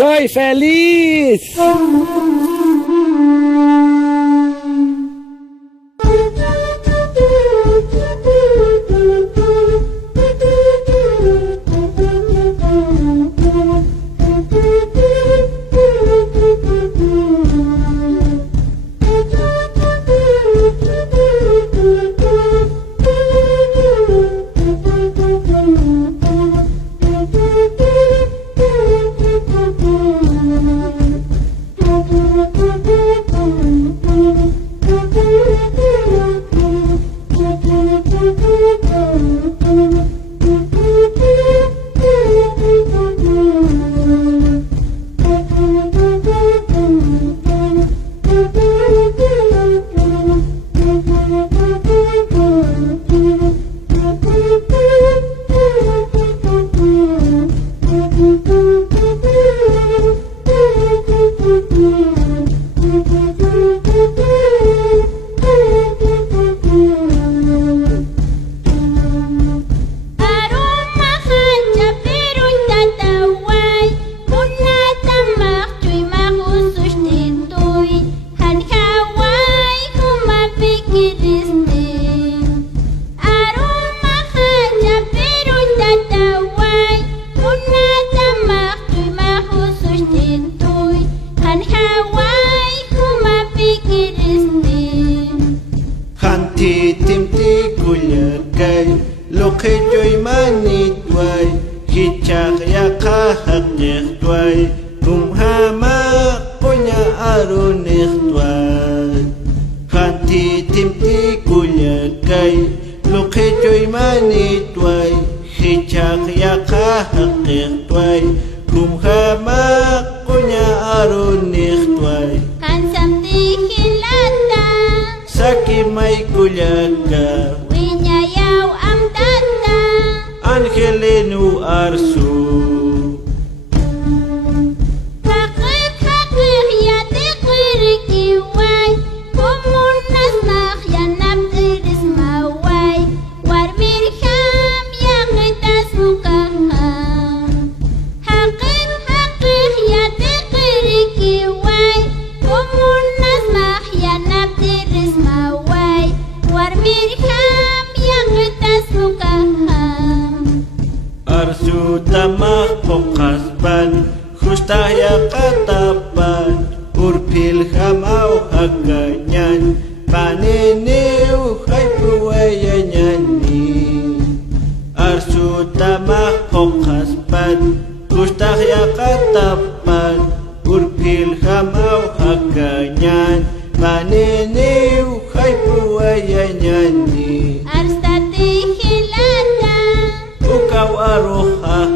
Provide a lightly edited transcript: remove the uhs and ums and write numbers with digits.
soy feliz. Lokejoy manitway Kichak yakahak nirtway Kumhama konya aro nirtway Kanti timti kulyakay Lokejoy manitway Kichak yakahak nirtway Kumhama konya aro nirtway Kansam di hilata Saki may kulyaka Angelinu arsu Hakik ya tiqiri way Kumunas makhyanab iris maway Warmirham yaqitas mukaham Hakik ya tiqiri way Kumunas makhyanab iris maway Warmirham yaqitas mukaham Arsu tamak pokasban Khustaya katapan Urpil hamau haganyan Paniniw hay puwayanyan Arsu tamak pokasban Khustaya katapan Urpil hamau haganyan Paniniw hay puwayanyan Arstati hilata Ukaw aroha